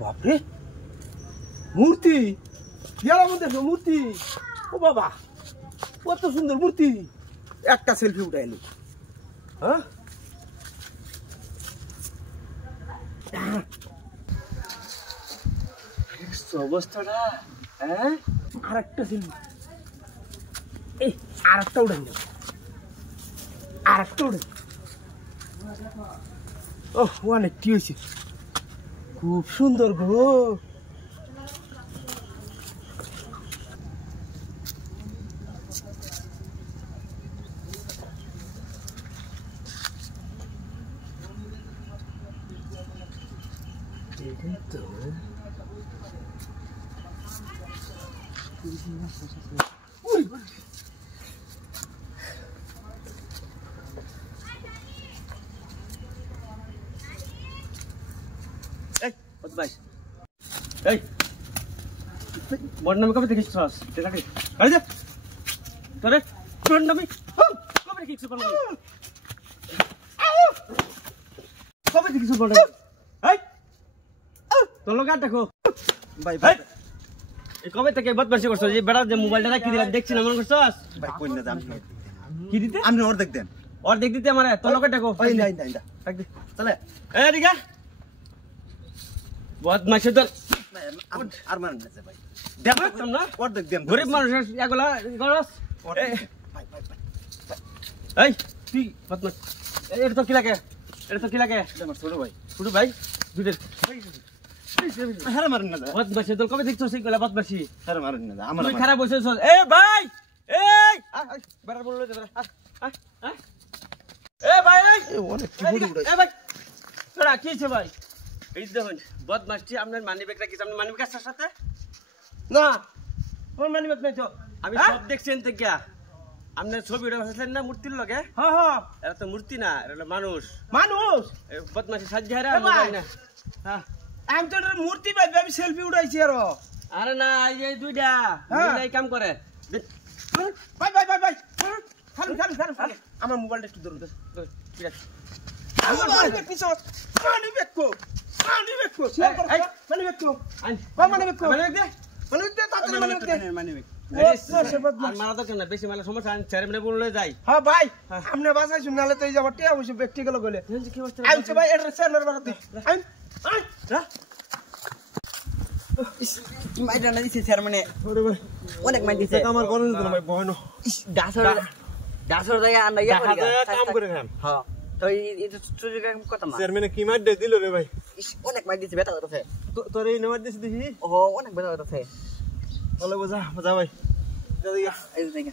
বাপরে মূর্তি গেলাম দেখো মূর্তি ও বাবা কত সুন্দর মূর্তি একটা সেলফি উঠাইলি হ্যাঁ অবস্থাটা হ্যাঁ আর একটা সেলফি এই আর একটা উঠাই না আর একটা উঠাই ও অনেক কি হয়েছে খুব সুন্দর গো তো বন্ডামি কবে দেখিস তোরে বন্ডামি কবে দেখিস কবে দেখিস বন্ডামি তোর লোক আর দেখো ভাই ভাই কবে থেকে বদমাশি করছো যে বেড়া যে মোবাইলটা রাখি দিলাম দেখছি না মনে করছস ভাই কই না দাম কি দিতে আপনি অর্ধেক দেন অর্ধেক দিতে আমারে তোর লোকে দেখো ওই নাই নাই রাখ দে চলে এ দিগা বদমাশি তোর আর মান না ভাই দেখতাম না অর্ধেক দেন গরিব মানুষ এগুলা গরস ভাই ভাই এই তুই বদমাশ এটা তো কি লাগে আমার ছোট ভাই দুইটা হারা মারেন না বদমাশি তোর কবে দেখছস এইগুলা বদমাশি হারা মারেন না আমার তুই খারাপ বসেছ এ ভাই এই বেড়া বললো দে এ ভাই অনেক কি বড় উড়াই এ ভাই তোরা কি হইছে ভাই এই দেখুন বদমাশি আপনার মানিব্যাগ রাখিস আপনার মানিব্যাগ কার সাথে না কোন মানিব্যাগ নাই তো আমি সব দেখছেন তো কি আপনার ছবিটা বসাইছেন না মূর্তির লগে হ্যাঁ হ্যাঁ এটা তো মূর্তি না এটা হলো মানুষ বদমাশি সাজ্জা হারা মোবাইল না হ্যাঁ আমি তো মূর্তি ভাই আমি সেলফি উঠাইছি আরে না এই দুইটা এই কাম করে ভাই ভাই ভাই ভাই খালি আমার মোবাইলটা একটু ধরুন বেশি মানে সমস্যা চেয়ারম্যানে বললে যাই হ্যাঁ ভাই আপনি বাসায় শুনলে তো এই যাবার টিয়া বসে ব্যক্তি গেল গেলে ভাই এটা চেয়ারম্যান বানাতে মাইটা না দিছে স্যার মানে অনেক মাই দিছে আমার কোন ভাই বহনো দাসর জায়গা আন্ডা ইয়া করি কাম করে খান হ্যাঁ তো এই সুযোগ কথা না স্যার মানে কি মার দিল রে ভাই অনেক মাই দিছে বেটা করতেছে তোর এই নামার দিছে দেখি ও অনেক বেটা করতেছে বলে বুঝা ভাই এই জায়গা